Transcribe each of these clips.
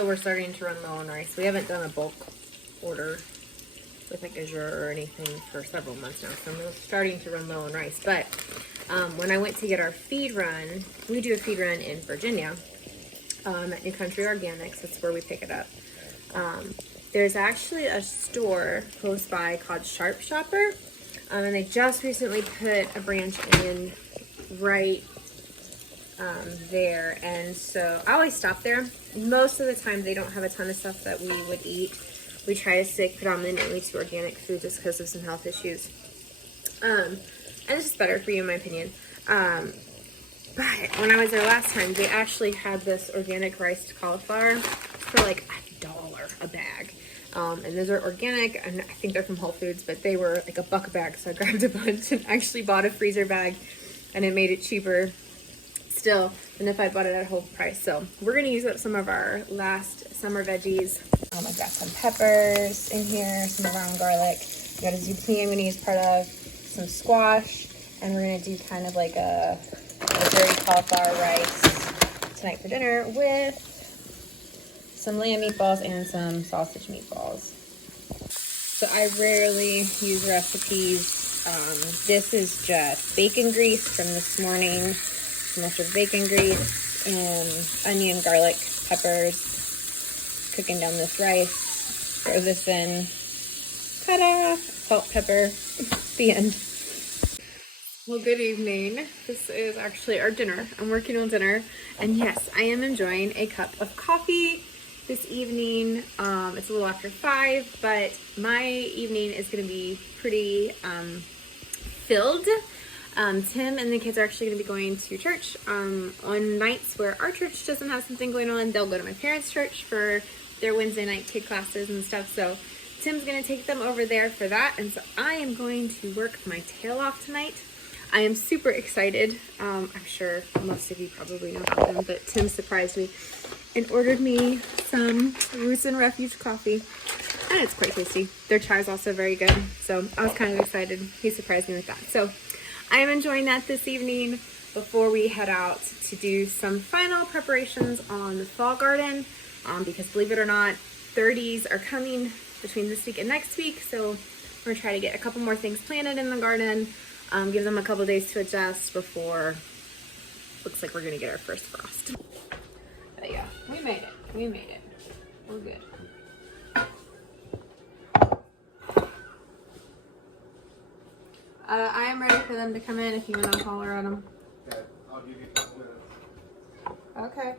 So we're starting to run low on rice. We haven't done a bulk order with like Azure or anything for several months now. So I'm starting to run low on rice. But when I went to get our feed run, we do a feed run in Virginia at New Country Organics. That's where we pick it up. There's actually a store close by called Sharp Shopper. And they just recently put a branch in right there. And so I always stop there. Most of the time they don't have a ton of stuff that we would eat. We try to stick predominantly to organic food just because of some health issues. And it's just better for you in my opinion. But when I was there last time, they actually had this organic riced cauliflower for like $1 a bag. And those are organic, and I think they're from Whole Foods, but they were like $1 a bag. So I grabbed a bunch and actually bought a freezer bag, and it made it cheaper still than if I bought it at whole price. So we're gonna use up some of our last summer veggies. I've got some peppers in here, some of our own garlic. We got a zucchini I'm gonna use part of, some squash, and we're gonna do kind of like a berry cauliflower rice tonight for dinner with some lamb meatballs and some sausage meatballs. So I rarely use recipes. This is just bacon grease from this morning. Some extra bacon grease and onion, garlic, peppers. Cooking down this rice. Throw this in. Ta-da! Salt, pepper. The end. Well, good evening. This is actually our dinner. I'm working on dinner. And yes, I am enjoying a cup of coffee this evening. It's a little after 5, but my evening is going to be pretty filled. Tim and the kids are actually going to be going to church on nights where our church doesn't have something going on. They'll go to my parents' church for their Wednesday night kid classes and stuff. So Tim's going to take them over there for that. And so I am going to work my tail off tonight. I am super excited. I'm sure most of you probably know about them, but Tim surprised me and ordered me some Roots and Refuge coffee. And it's quite tasty. Their chai is also very good. So I was kind of excited. He surprised me with that. So I am enjoying that this evening before we head out to do some final preparations on the fall garden. Because believe it or not, 30s are coming between this week and next week. So we're going to try to get a couple more things planted in the garden. Give them a couple days to adjust before looks like we're going to get our first frost. But yeah, we made it. We made it. We're good. I am ready for them to come in if you want to holler at them. Okay, I'll give you a couple minutes. Okay.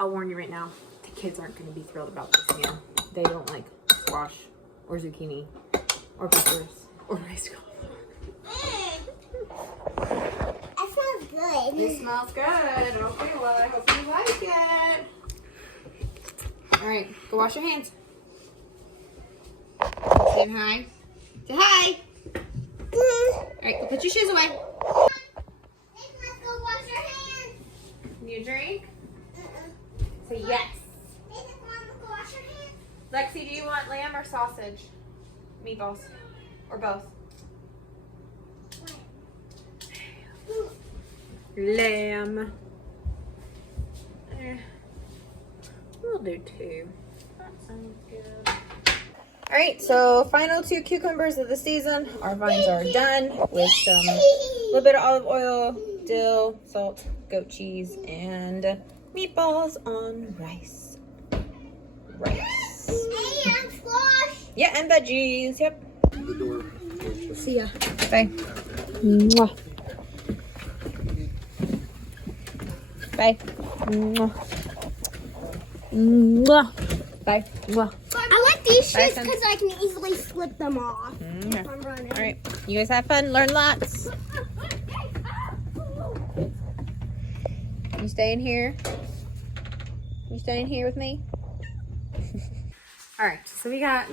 I'll warn you right now, the kids aren't going to be thrilled about this meal. They don't like squash or zucchini or peppers or rice cauliflower. That smells good. It smells good. Okay, well, I hope you like it. All right, go wash your hands. Say hi. Say hi. All right, go put your shoes away. Let's go wash your hands. Need a drink? Say yes. Mom, go wash your hands. Lexi, do you want lamb or sausage? Meatballs. Or both? Lamb. We'll do 2. That sounds good. Alright, so final 2 cucumbers of the season. Our vines are done with some little bit of olive oil, dill, salt, goat cheese, and meatballs on rice. Rice. Hey, I'm squash. Yeah, and veggies. Yep. The door. See ya. Bye. Mwah. Bye. Mwah. Mwah. Bye. Mwah. I like these Bye, shoes son. because I can easily slip them off. Okay. If I'm running. All right. You guys have fun. Learn lots. You staying here? You staying here with me? All right. So we got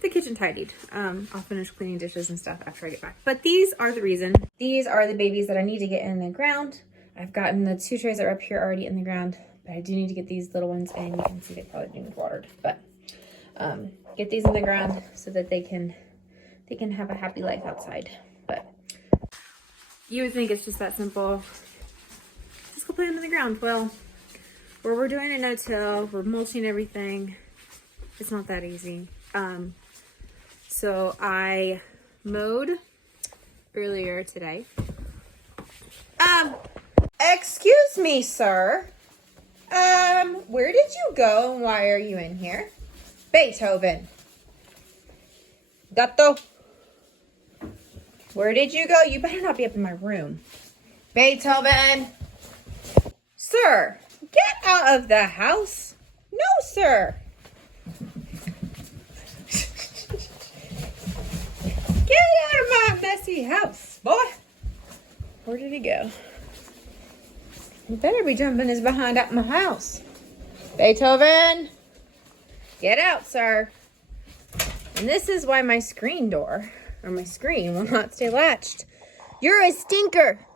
the kitchen tidied. I'll finish cleaning dishes and stuff after I get back. But these are the reason. These are the babies that I need to get in the ground. I've gotten the 2 trays that are up here already in the ground, but I do need to get these little ones, and you can see they probably do need watered. But get these in the ground so that they can they can have a happy life outside. But you would think it's just that simple. Just go put them in the ground. Well, where we're doing a no-till, we're mulching everything. It's not that easy. So I mowed earlier today. Excuse me, sir. Where did you go and why are you in here? Beethoven. Gato. Where did you go? You better not be up in my room. Beethoven. Sir, get out of the house. No, sir. Get out of my messy house, boy. Where did he go? You better be jumping his behind out my house. Beethoven. Get out, sir. And this is why my screen door, or my screen, will not stay latched. You're a stinker.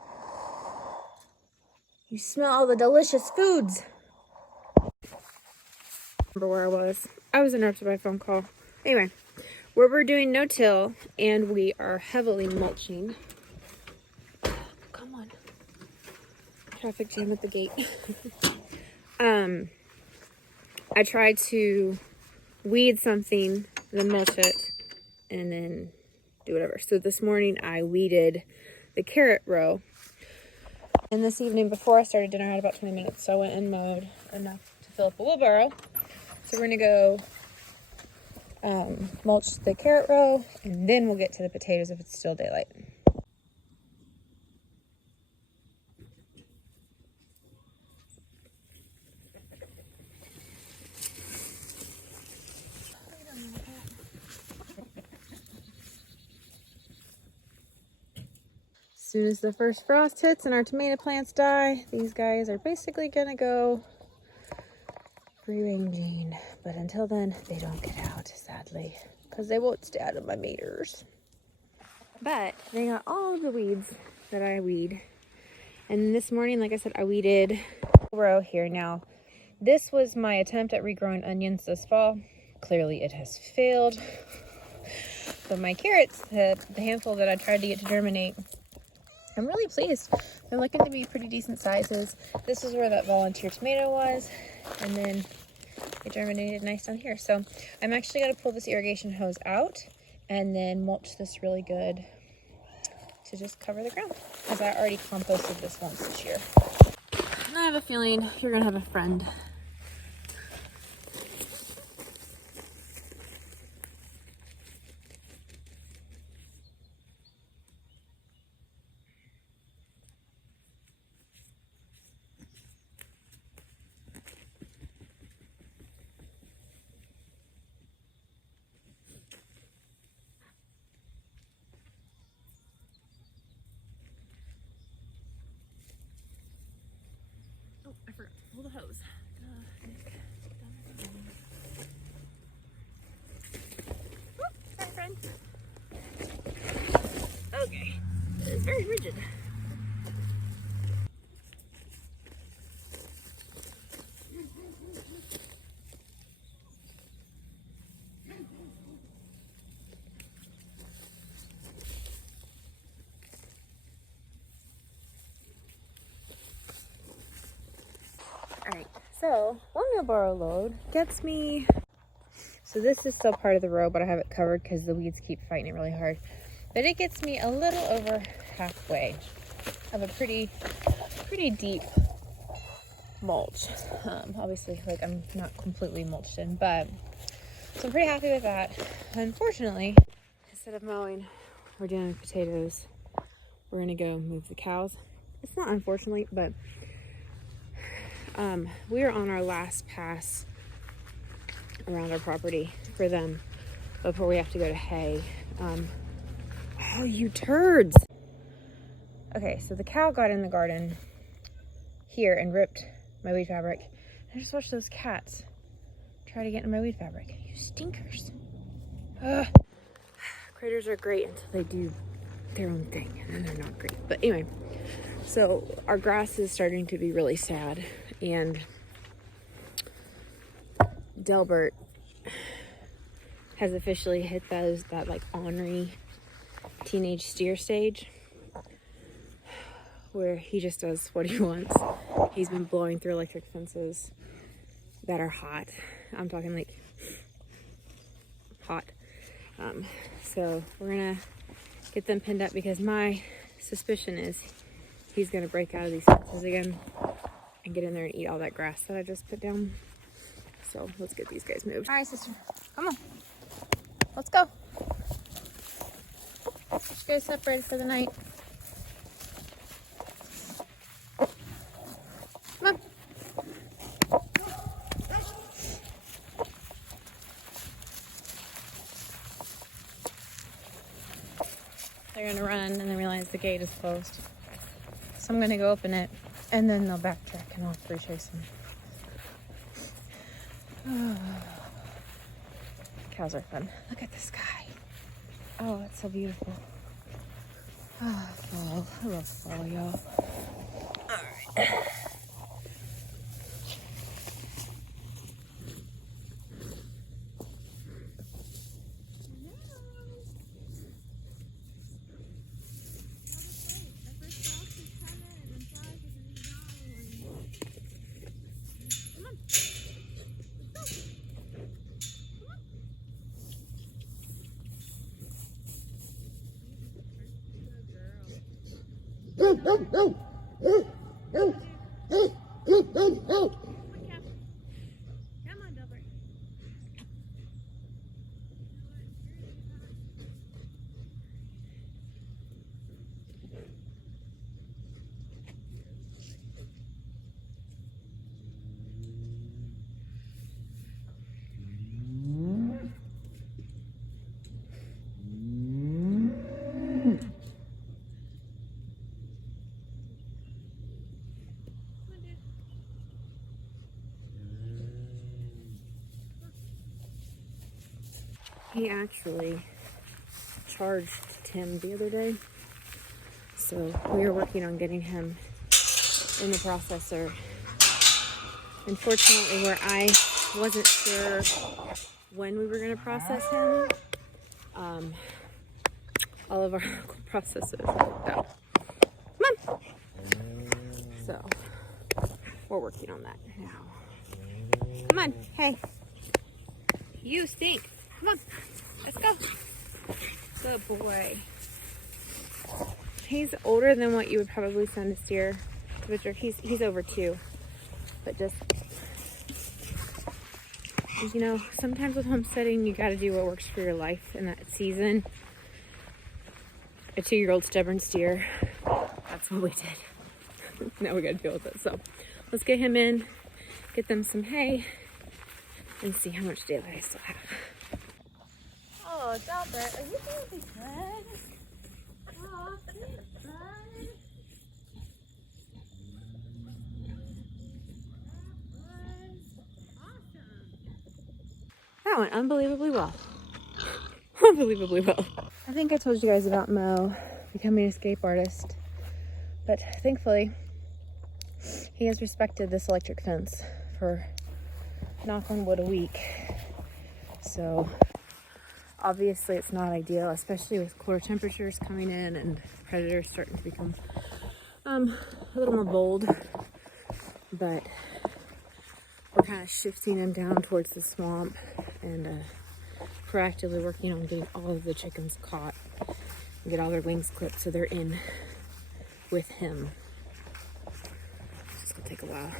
You smell all the delicious foods. Remember where I was? I was interrupted by a phone call. Anyway, where we're doing no-till and we are heavily mulching. Come on. Traffic jam at the gate. I tried to weed something, then mulch it, and then do whatever. So this morning I weeded the carrot row. And this evening before I started dinner, I had about 20 minutes. So I went and mowed enough to fill up a wheelbarrow. So we're gonna go mulch the carrot row and then we'll get to the potatoes if it's still daylight. As soon as the first frost hits and our tomato plants die, these guys are basically gonna go free ranging. But until then, they don't get out, sadly, because they won't stay out of my meters. But they got all of the weeds that I weed. And this morning, like I said, I weeded a row here. Now, this was my attempt at regrowing onions this fall. Clearly, it has failed. But my carrots, the handful that I tried to get to germinate, I'm really pleased. They're looking to be pretty decent sizes. This is where that volunteer tomato was, and then it germinated nice down here. So I'm actually going to pull this irrigation hose out and then mulch this really good to just cover the ground, because I already composted this once this year. And I have a feeling you're going to have a friend. Oh, I forgot to pull the hose. Sorry, friend. Okay. It's very rigid. Alright, so one wheelbarrow load gets me, so this is still part of the row, but I have it covered because the weeds keep fighting it really hard. But it gets me a little over halfway of a pretty deep mulch. Obviously, like, I'm not completely mulched in, but so I'm pretty happy with that. Unfortunately, instead of mowing, we're doing potatoes. We're gonna go move the cows. It's not unfortunately, but we are on our last pass around our property for them before we have to go to hay. Oh, you turds! Okay, so the cow got in the garden here and ripped my weed fabric. I just watched those cats try to get in my weed fabric. You stinkers. Ugh. Critters are great until they do their own thing, and they're not great. But anyway, so our grass is starting to be really sad, and Delbert has officially hit that like ornery teenage steer stage where he just does what he wants. He's been blowing through electric fences that are hot. I'm talking like hot. So we're gonna get them pinned up because my suspicion is he's gonna break out of these fences again and get in there and eat all that grass that I just put down. So let's get these guys moved. All right, sister, come on. Let's go. You guys separated for the night. Come on. They're gonna run and then realize the gate is closed. So I'm gonna go open it and then they'll backtrack and I'll free chase them. Oh. Cows are fun. Look at the sky. Oh, it's so beautiful. Oh, fall. I love fall, y'all. Alright. He actually charged Tim the other day, so we are working on getting him in the processor. Unfortunately, where I wasn't sure when we were going to process him, all of our local processors worked out. Come on! So, we're working on that now. Come on, hey. You stink. Come on, let's go. Good boy. He's older than what you would probably send a steer to butcher. He's over 2. But just, you know, sometimes with homesteading, you gotta do what works for your life in that season. A 2-year-old stubborn steer, that's what we did. Now we gotta deal with it. So let's get him in, get them some hay, and see how much daylight I still have. Oh, it's Albert. Are you going to be good? Oh, good bud. That went unbelievably well. Unbelievably well. I think I told you guys about Mo becoming an escape artist, but thankfully he has respected this electric fence for, knock on wood, a week. So obviously it's not ideal, especially with cooler temperatures coming in and predators starting to become a little more bold, but we're kind of shifting him down towards the swamp and proactively working on getting all of the chickens caught and get all their wings clipped so they're in with him. It's just gonna take a while.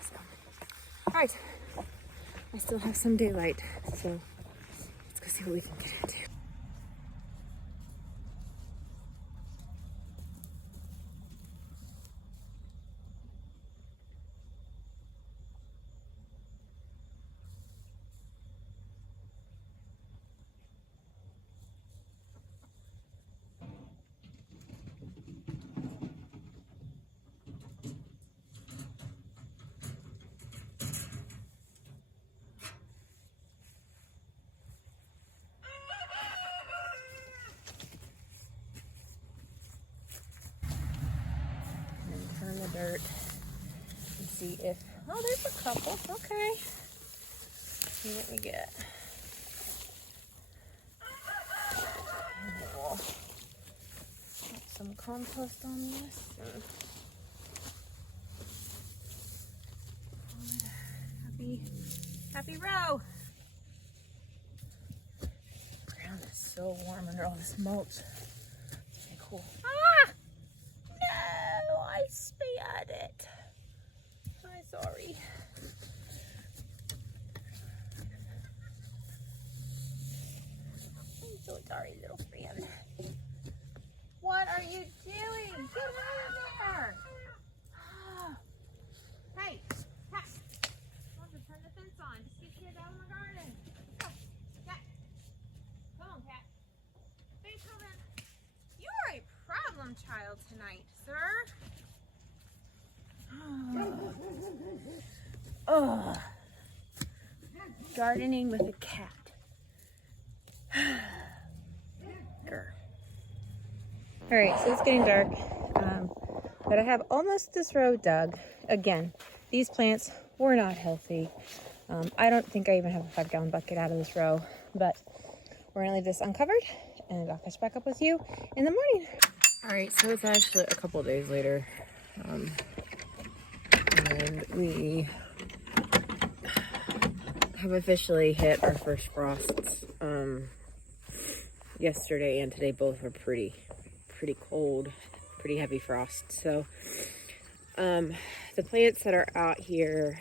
So. All right, I still have some daylight, so let's go see what we can get into. Turn the dirt and see if, oh, there's a couple. Okay. See what we get. some compost on this. Happy row. The ground is so warm under all this mulch. It's really cool. Ah! No, I spilled it. I'm sorry. I'm so sorry, little friend. What are you doing? Get out of there! Hey, cat! I'll just turn the fence on. Just get kids out of my garden. Go, cat. Come on, cat. Hey, come in. You are a problem child tonight, sir. Oh. Gardening with a cat. Grr. All right, so it's getting dark, but I have almost this row dug. Again, these plants were not healthy. I don't think I even have a 5-gallon bucket out of this row, but we're gonna leave this uncovered and I'll catch back up with you in the morning. All right, so it's actually a couple days later, and we have officially hit our first frosts. Yesterday and today both were pretty cold, pretty heavy frost. So the plants that are out here,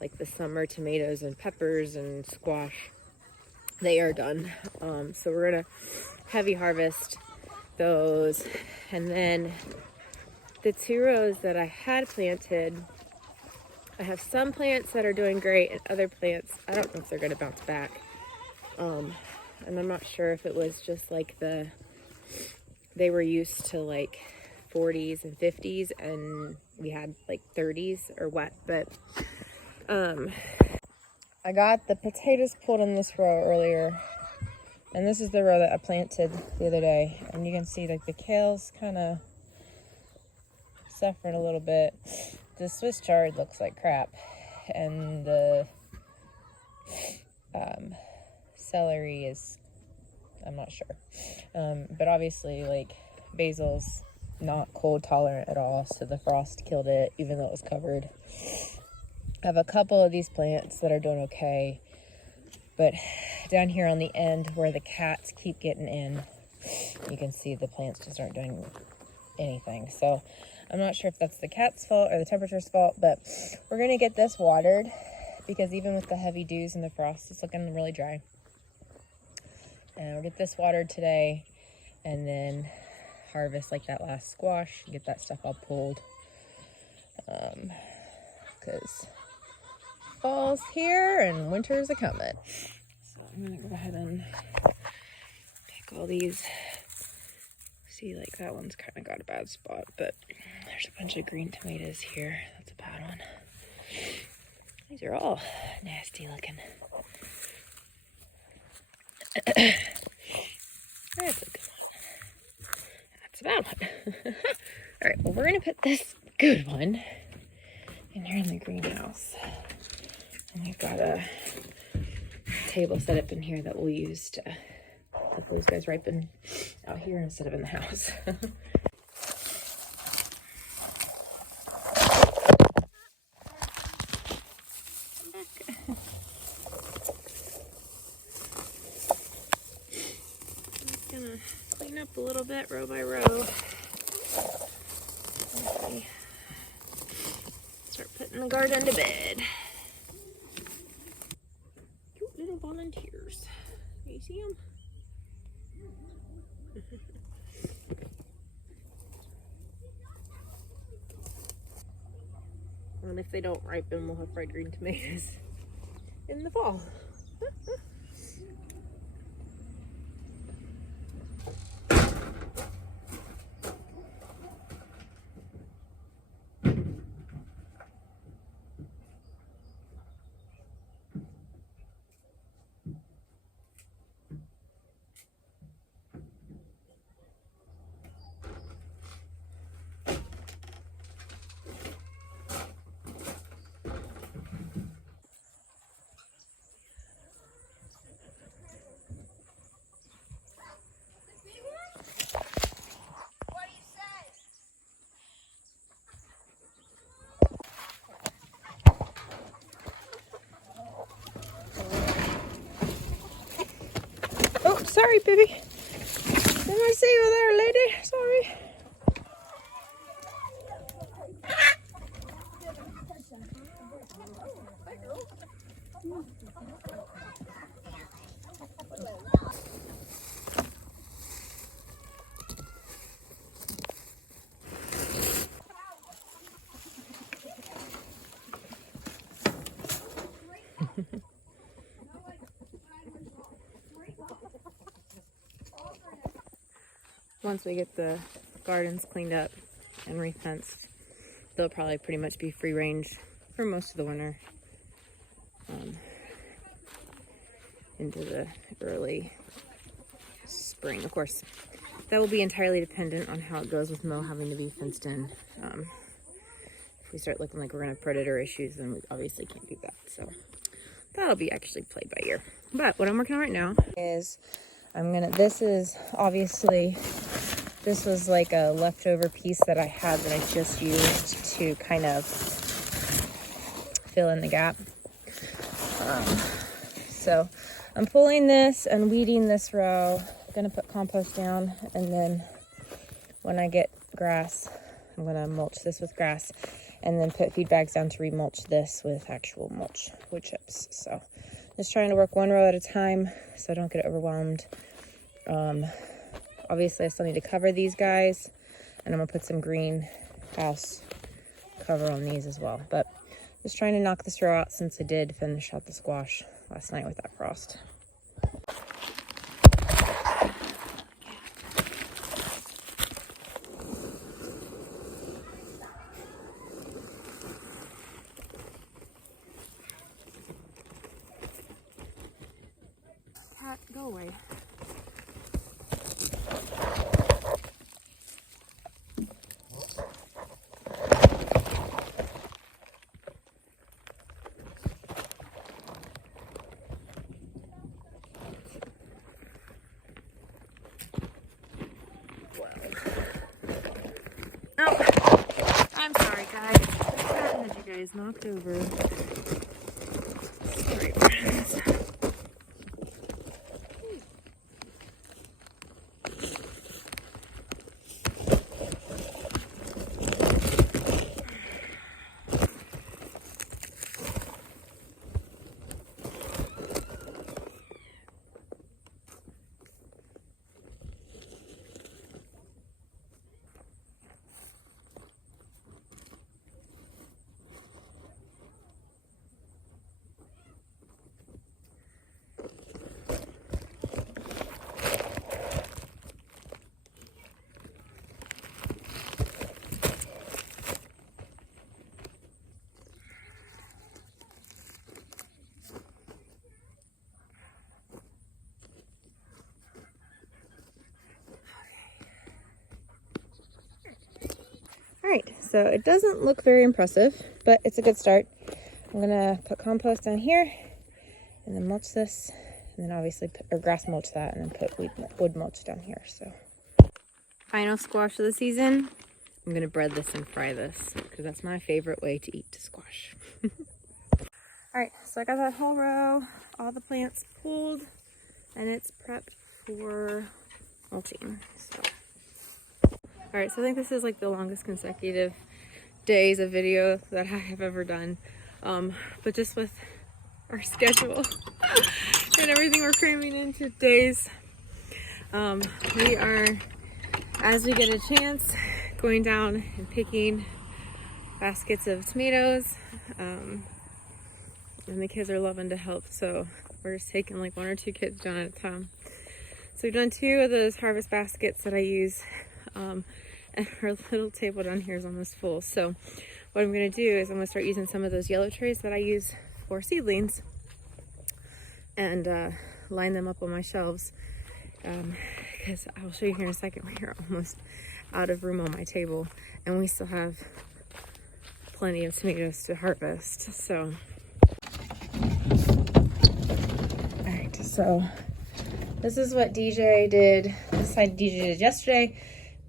like the summer tomatoes and peppers and squash, they are done. So we're gonna heavy harvest those, and then the 2 rows that I had planted, I have some plants that are doing great and other plants I don't know if they're gonna bounce back. And I'm not sure if it was just like they were used to like 40s and 50s and we had like 30s or what, but I got the potatoes pulled in this row earlier, and this is the row that I planted the other day, and you can see like the kale's kind of suffering a little bit. The Swiss chard looks like crap, and the celery is, I'm not sure, but obviously like basil's not cold tolerant at all, so the frost killed it even though it was covered. I have a couple of these plants that are doing okay, but down here on the end where the cats keep getting in, you can see the plants just aren't doing anything. So I'm not sure if that's the cat's fault or the temperature's fault, but we're gonna get this watered because even with the heavy dews and the frost, it's looking really dry. And we'll get this watered today and then harvest like that last squash, get that stuff all pulled. Because fall's here and winter's a coming. So I'm gonna go ahead and pick all these. See, like that one's kind of got a bad spot, but there's a bunch of green tomatoes here. That's a bad one. These are all nasty looking. That's a good one. That's a bad one. All right, well, we're gonna put this good one in here in the greenhouse. And we've got a table set up in here that we'll use to let those guys ripen out here instead of in the house. Gonna clean up a little bit row by row. Okay. Start putting the garden to bed. Cute little volunteers. You see them? And if they don't ripen, we'll have fried green tomatoes in the fall. Sorry, baby. Didn't I see you there, lady? Sorry. Once we get the gardens cleaned up and refenced, they'll probably pretty much be free range for most of the winter. Into the early spring, of course. That will be entirely dependent on how it goes with Mo having to be fenced in. If we start looking like we're gonna have predator issues, then we obviously can't do that. So that'll be actually played by ear. But what I'm working on right now is this was like a leftover piece that I had that I just used to kind of fill in the gap. So I'm pulling this and weeding this row. I'm gonna put compost down, and then when I get grass, I'm gonna mulch this with grass and then put feed bags down to remulch this with actual mulch, wood chips. So just trying to work one row at a time so I don't get overwhelmed. Obviously I still need to cover these guys, and I'm gonna put some greenhouse cover on these as well. But just trying to knock this row out since I did finish out the squash last night with that frost. Cat, go away. Oh, I'm sorry, guys. I had you guys knocked over. Sorry, friends. Alright, so it doesn't look very impressive, but it's a good start. I'm gonna put compost down here and then mulch this, and then obviously grass mulch that, and then put wood mulch down here. So final squash of the season. I'm gonna bread this and fry this because that's my favorite way to eat squash. Alright, so I got that whole row, all the plants pulled, and it's prepped for mulching. So alright, so I think this is like the longest consecutive days of video that I have ever done. But just with our schedule and everything we're cramming into days, we are, as we get a chance, going down and picking baskets of tomatoes. And the kids are loving to help, so we're just taking like 1 or 2 kids down at a time. So we've done 2 of those harvest baskets that I use. And our little table down here is almost full. So what I'm going to do is I'm going to start using some of those yellow trays that I use for seedlings and line them up on my shelves. Because I will show you here in a second, we are almost out of room on my table and we still have plenty of tomatoes to harvest. So, alright, so this is what DJ did. This side DJ did yesterday.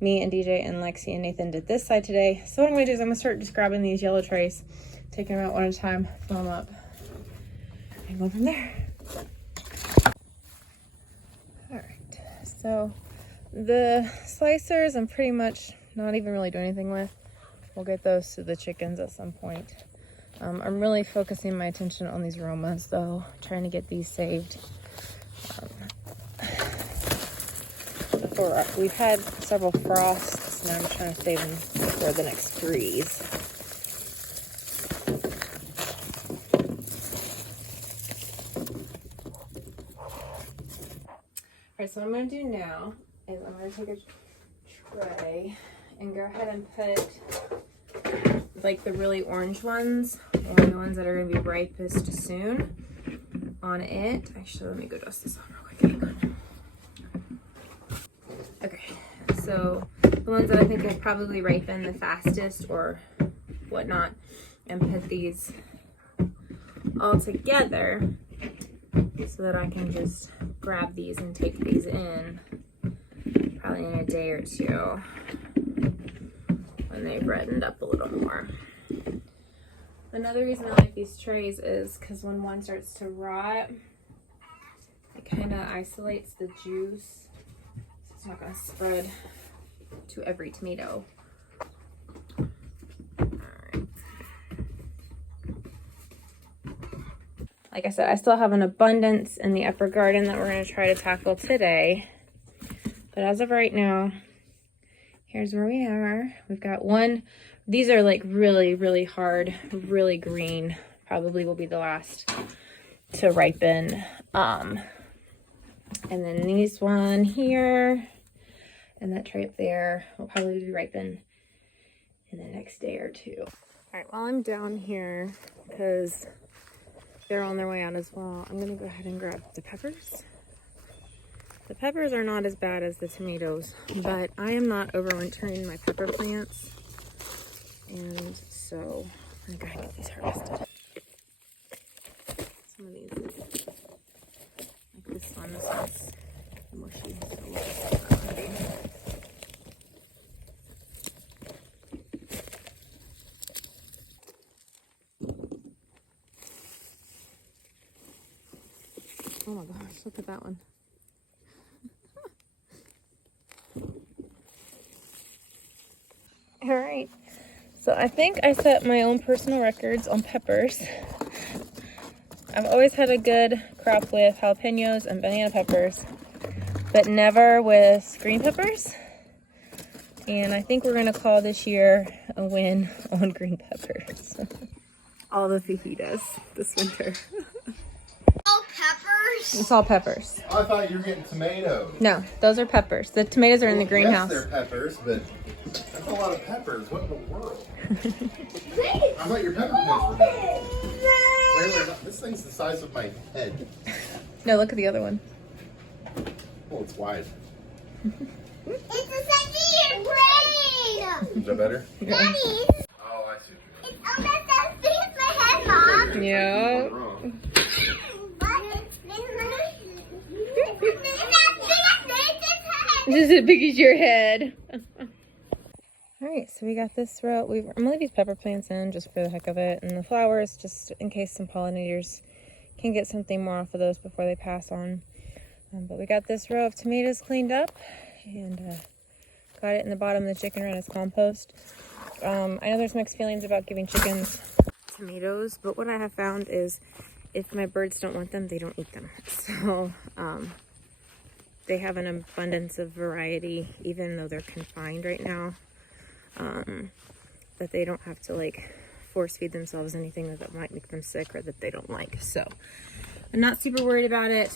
Me and DJ and Lexi and Nathan did this side today. So what I'm going to do is I'm going to start just grabbing these yellow trays, taking them out one at a time, fill them up, and go from there. Alright. So the slicers I'm pretty much not even really doing anything with. We'll get those to the chickens at some point. I'm really focusing my attention on these Romas though, trying to get these saved. We've had several frosts, now I'm trying to save them for the next freeze. Alright, so what I'm going to do now is I'm going to take a tray and go ahead and put like the really orange ones, or the ones that are going to be ripest soon, on it. Actually, let me go dust this off real quick. Hang on. Okay, so the ones that I think will probably ripen the fastest or whatnot, and put these all together so that I can just grab these and take these in probably in a day or two when they've reddened up a little more. Another reason I like these trays is because when one starts to rot, it kind of isolates the juice, so it's not going to spread to every tomato. Alright. Like I said, I still have an abundance in the upper garden that we're going to try to tackle today. But as of right now, here's where we are. We've got one. These are like really, really hard, really green. Probably will be the last to ripen. And then these one here and that tray up there will probably be ripen in the next day or two. All right, while I'm down here, because they're on their way out as well, I'm gonna go ahead and grab the peppers. The peppers are not as bad as the tomatoes, but I am not overwintering my pepper plants. And so I'm gonna go ahead and get these harvested. Some of these, like this one's mushy, so we'll just put that one in. Oh my gosh, look at that one. All right, so I think I set my own personal records on peppers. I've always had a good crop with jalapenos and banana peppers, but never with green peppers. And I think we're gonna call this year a win on green peppers. All the fajitas this winter. All peppers? It's all peppers. I thought you were getting tomatoes. No, those are peppers. The tomatoes are in the greenhouse. Yes, they're peppers, but that's a lot of peppers. What in the world? I thought your pepper plants were done. Wait, this thing's the size of my head. No, look at the other one. Oh, it's wide. It's the size of your brain! Is that better? Daddy, Oh, I see. it's almost as big as my head, Mom. Yeah. Wrong. It's This is as big as your head. All right, so we got this row. I'm gonna leave these pepper plants in just for the heck of it, and the flowers just in case some pollinators can get something more off of those before they pass on. But we got this row of tomatoes cleaned up and got it in the bottom of the chicken run as compost. I know there's mixed feelings about giving chickens tomatoes, but what I have found is if my birds don't want them, they don't eat them. So they have an abundance of variety, even though they're confined right now, that they don't have to like force feed themselves anything that might make them sick or that they don't like. So I'm not super worried about it,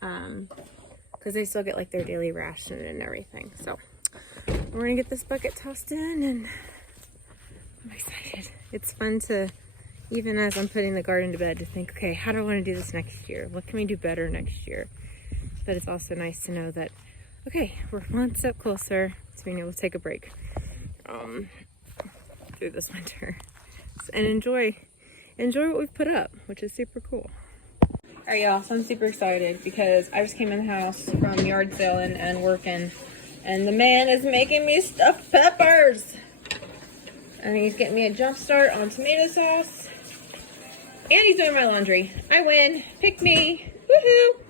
because they still get like their daily ration and everything. So we're gonna get this bucket tossed in, and I'm excited. It's fun to, even as I'm putting the garden to bed, to think, okay, how do I want to do this next year? What can we do better next year? But it's also nice to know that, okay, we're one step closer to being able to take a break through this winter and enjoy what we've put up, which is super cool. All right, y'all, so I'm super excited because I just came in the house from yard selling and working, and the man is making me stuffed peppers. And he's getting me a jump start on tomato sauce. And he's doing my laundry. I win. Pick me. Woohoo!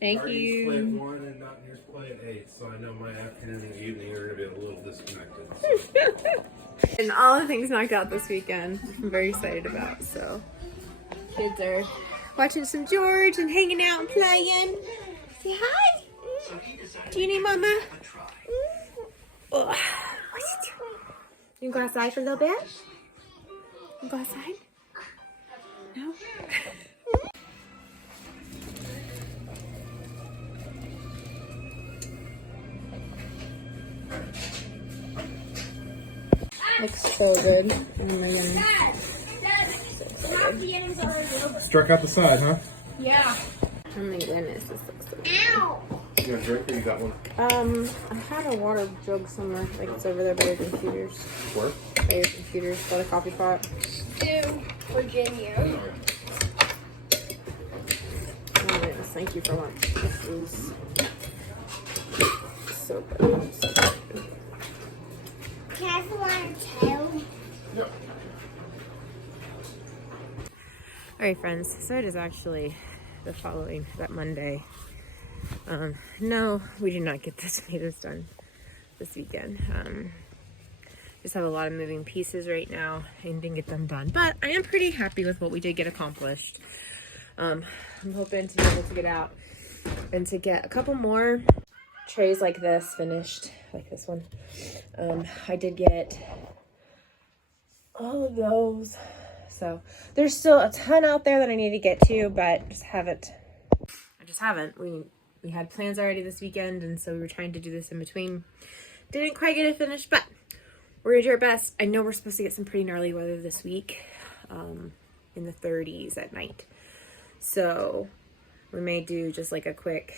Thank you. One and not in your plate. only at 8, so I know my afternoon and evening are going to be a little disconnected. So. And all the things knocked out this weekend, I'm very excited about. So, kids are watching some George and hanging out and playing. Say hi. Do you need mama? Oh, what's it doing? You can go outside for a little bit? You can go outside? No? Looks so good. Oh my goodness. Struck out the side, huh? Yeah. Oh my goodness, this looks so good. Ow! You got a drink or you got one? I had a water jug somewhere. Like it's over there by your computers. Where? By your computers, by the coffee pot. To Virginia. Oh my goodness, thank you for lunch. This is so good. So good. Can I have one too? Yep. Alright friends, so it is actually the following, that Monday. No, we did not get the tomatoes done this weekend. Just have a lot of moving pieces right now and didn't get them done. But I am pretty happy with what we did get accomplished. I'm hoping to be able to get out and to get a couple more trays like this finished, like this one. I did get all of those. So there's still a ton out there that I need to get to, but I just haven't. We had plans already this weekend, and so we were trying to do this in between. Didn't quite get it finished, but we're gonna do our best. I know we're supposed to get some pretty gnarly weather this week, in the 30s at night. So we may do just like a quick,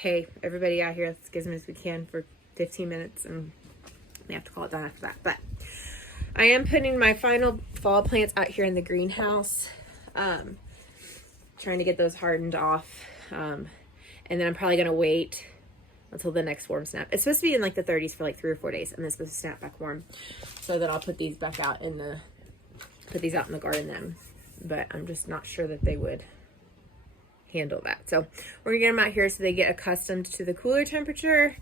hey, everybody out here, let's get as much as we can for 15 minutes, and we have to call it done after that. But I am putting my final fall plants out here in the greenhouse, trying to get those hardened off. And then I'm probably going to wait until the next warm snap. It's supposed to be in like the 30s for like 3 or 4 days, and then it's supposed to snap back warm. So then I'll put these back out in the, out in the garden then. But I'm just not sure that they would handle that. So we're gonna get them out here so they get accustomed to the cooler temperature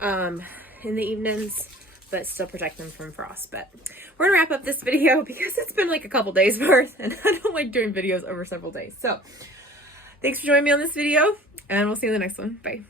in the evenings, but still protect them from frost. But we're gonna wrap up this video because it's been like a couple days worth, and I don't like doing videos over several days. So thanks for joining me on this video, and we'll see you in the next one. Bye.